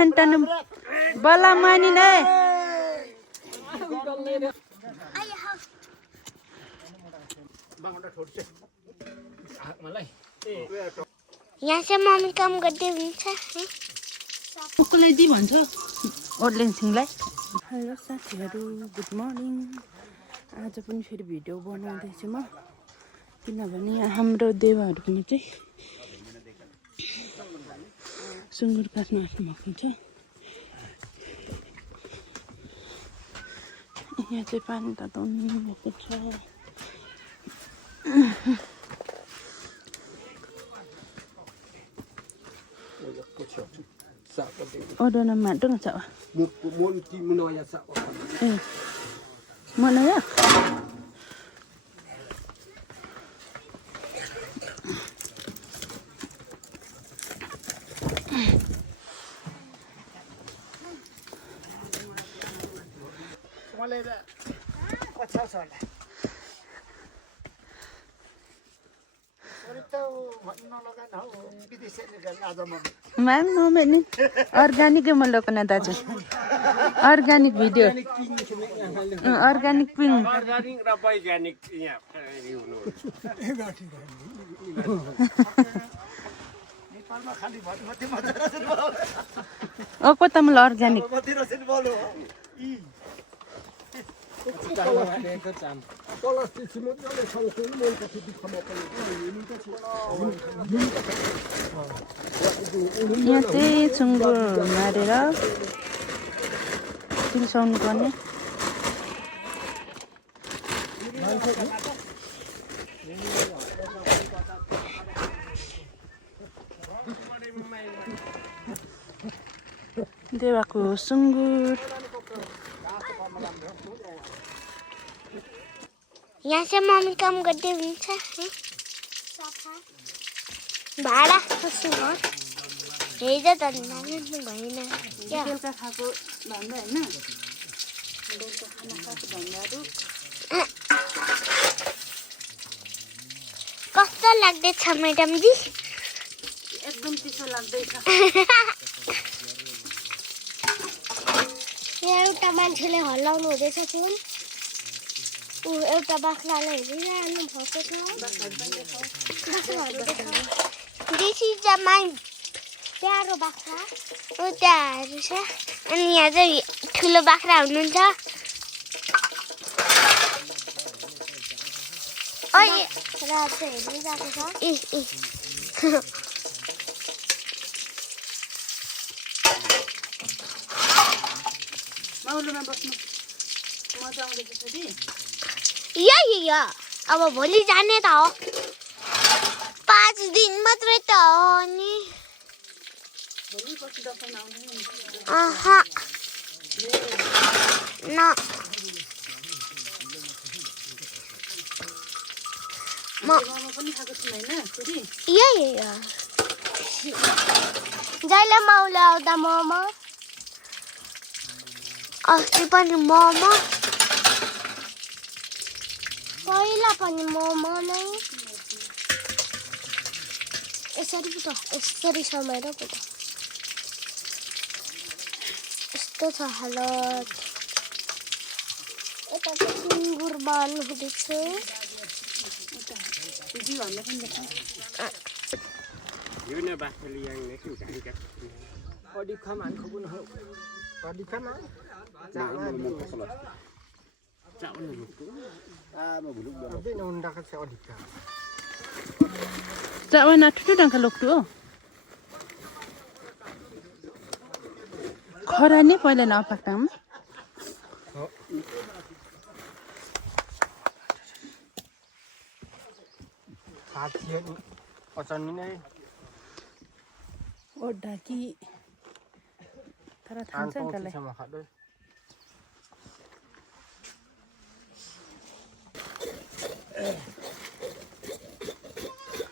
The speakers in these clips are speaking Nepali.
हेंटन बला मानी ने यहाँ चाहिँ मम्मी काम गर्दै हुन्छ कुकुरलाई दि भन्छ ओर्लेन सिंहलाई हेलो साथीहरू गुड मर्निङ आज पनि फेरि भिडियो बनाउँदैछु म किनभने हाम्रो देवाहरू पनि चाहिँ सुँगुर काट्न आफ्नो भएको छ यहाँ चाहिँ पानी तताउनु भएको छ Odo na man dong sa. Mon ti munoya sa. Mana ya? Ma'am, no menin. Organic yung maloko na dajo. Organic video. Organic ping. Organic rapa organic niya. O ko tamul organic. यहाँ चाहिँ सुँगुर मारेर चिल्साउनु पर्ने देवाको सुँगुर यहाँ चाहिँ मम्मी काम गर्दै हुन्छ भाडा कस्तो हो हेज त भएन बेलुका खाएको भन्दा होइन बेलुका खाना खाएको भन्दाहरू कस्तो लाग्दैछ म्याडमजी एकदम चिसो लाग्दैछ यहाँ एउटा मान्छेले हल्लाउनु हुँदैछ फोन ऊ एउटा बाख्रालाई हेरिरहनु भएको छ दिस इज माई प्यारो बाख्रा ऊ त्यहाँहरू छ अनि यहाँ चाहिँ ठुलो बाख्रा हुनुहुन्छ रात चाहिँ हेरिरहेको छ माउलोमा बस्नु मजा आउँदैछ छोरी या अब भोलि जाने त हो 5 दिन मात्रै त हो नि भोलि पछि दर्शन आउँदैन आहा न मोमो पनि खाएको छु हैन छोरी या जहिले माउले आउँदा मोमो अस्ति पनि मोमो पहिला पनि मोमो नै यसरी पो त यसरी समाएर पो त यस्तो छ हालत यता चाहिँ सुँगुर बार्नु हुँदैछ भिडियोहरुले पनि देख्छ Yun na ba? Kaliyang na yung kanikat. O di ka man ko na ho. O di ka man. Cak na mo ko sala. Cak na mo ko. Mabulog ba? Di na unda ka sa o di ka. Cak na tutu dang kalok tu. खरा नै पहिला नपाक्दामा ओड्दा कि तर थान्छ कसलाई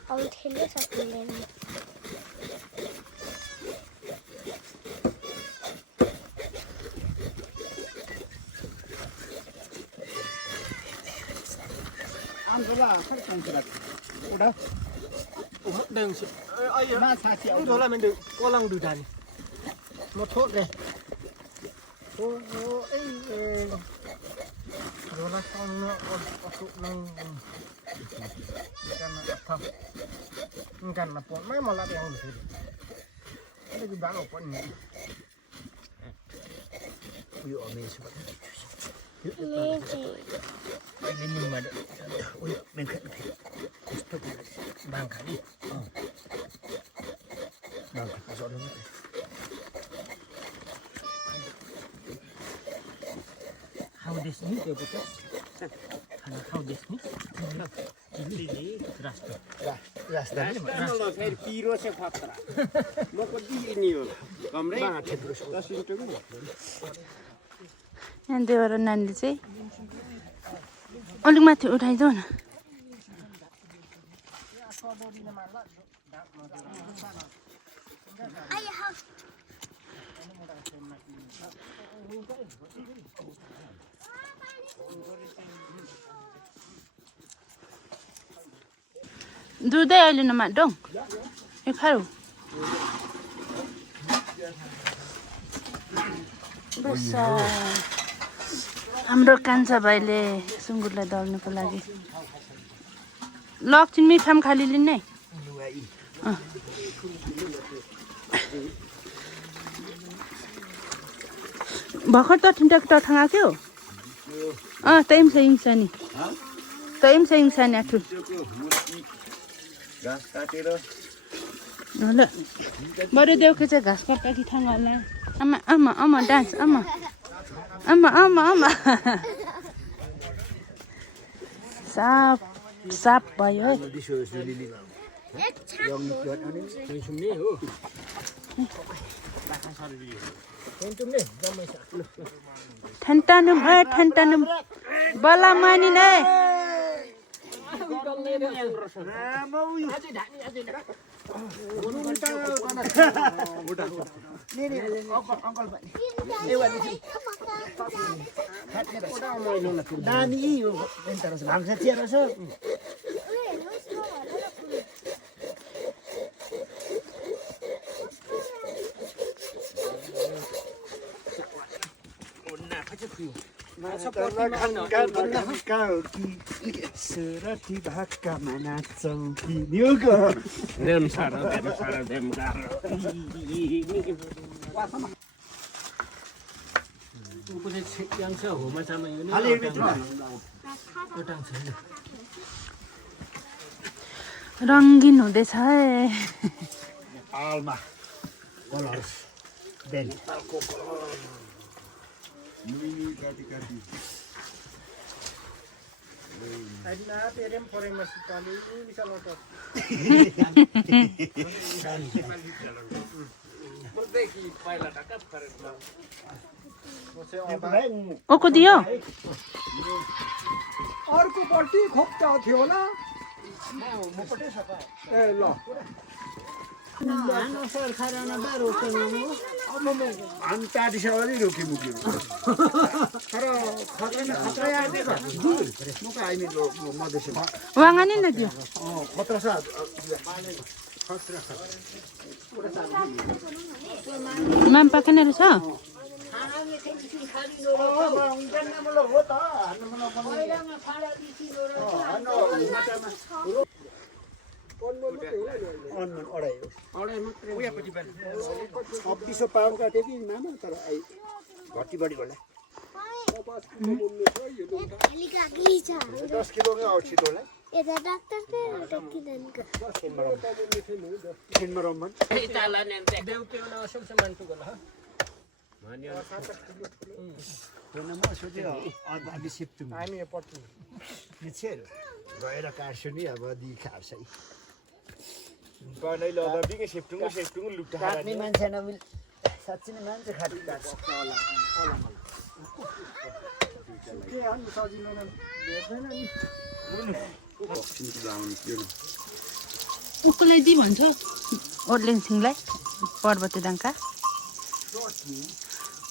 आउँथेले सकिँदैन Dola, kan kan sudah. Udah. Dengan si. Ayah. Mas hati. Dola mendu, kolang dudan. một thốt này ô ấy rồi là con nó tụ nóกันนะปนไม่มาละเดียวเลยไม่ได้บ้านออกปนเนี่ยอยู่อเมริกาini ada oh mengkat bangka ni bangka pasal ni how this ni dia betul how this ni ini ras dah kalau saya piro saya patra mau pergi ini yo kamre tas itu यहाँ देवर नानीले चाहिँ अलिक माथि उठाइदेऊ न दुधै अहिले नमाडौँ ए खाऊ बस हाम्रो कान्छा भाइले सुँगुरलाई दल्नुको लागि लक्ष्मी मिठाम खाली लिने भर्खर त ठिमटाको टठाङ आएको तैम छ इन्सानी तैम छ इन्सानी आठु घाँस काटेर ल बरु देउके चाहिँ घाँस कट्टा कि ठाङ होला आमा आमा आमा डान्स आमा आमा आमा आमा साप साप भयो ठन्टानुम ठन्टानुम बला मानि नै Serati baka mana cengki niuga. dem sara dem gar yang sehoma sama ini रङ्गिन हुँदैछ है Alma. Walas. Den. Adna terem pore masih kali ini bisa lotos. ओको दियो अर्को पट्टि खोप्चा थियो न ए ल अन्तादिसवाली रोकी मुकी तर खतरा खतरा मुका आइमी मधेस वाङानी न दियो खतरा छ माम पाकेन रहेछ पाउन्ड काट्यो कि मामा तर घटी बढी होला 10 किलो नै आउँछ होला यता डाक्टर पे टक्किँदैनको खेनमरमन म सोध्यो अलि सिप्तुम हामी पट्टु निचेर गएर काट्छु नि अब the खार्छ Còn đây là đi cái xếp trúng lụt ra. काट्ने मान्छे नमिल साँच्चै नै मान्छे खाटी काट्छ के अन्त सजिलो भेट्दैन नि उसकोलाई दि भन्छ ओर्लेन सिंहलाई पर्वते डाङ्का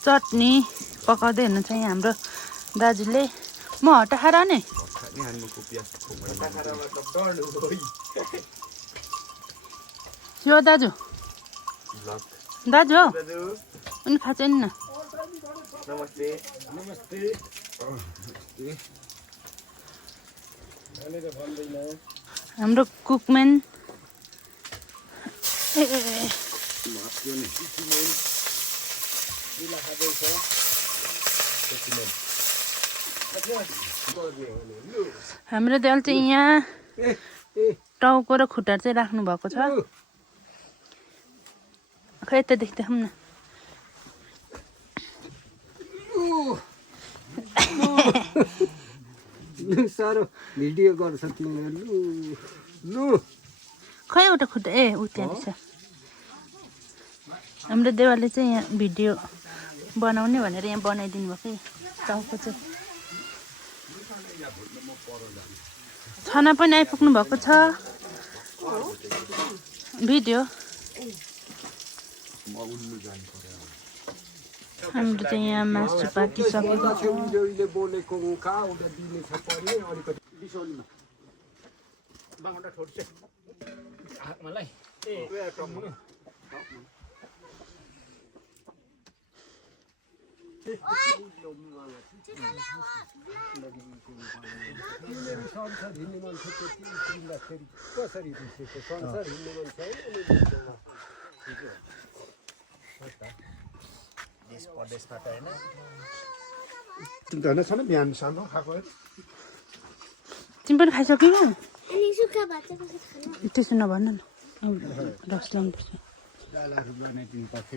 चटनी पकाउँदै हुनुहुन्छ यहाँ हाम्रो दाजुले म हटा खाएर नि यो दाजु दाजु हो अनि खाँदैन न नमस्ते नमस्ते हाम्रो कुकम्यान हाम्रो दाल चाहिँ यहाँ टाउको र खुट्टा चाहिँ राख्नु भएको छ खै यता देख्दैछौँ न साह्रो भिडियो गर्छ तिमीहरू लु लु खै एउटा खुट्टा ए ऊ त्यहाँ रहेछ हाम्रो देवालले चाहिँ यहाँ भिडियो बनाउने भनेर यहाँ बनाइदिनु भएको टाउको चाहिँ छना पनि आइपुग्नु भएको छ भिडियो हाम्रो चाहिँ यहाँ मासु पाकिसकेको छ छेउले बोलेको कहाँ एउटा दिने छ पर्ने अलिकति बिसौलीमा बाङटा ठोड्छ मलाई संसार हिँड्ने मान्छे त्यति किन्दाखेरि कसरी बिर्सेको संसार हिँड्ने मान्छे देश परदेशबाट होइन तिमी त होइन छ बिहान सानो खाएको तिमी पनि खाइसक्यौ अनि सुक्खा भात चाहिँ कसरी खानु त्यसो नभन न रस ल्याउनुपर्छ दालहरू बनाइदिनु पर्छ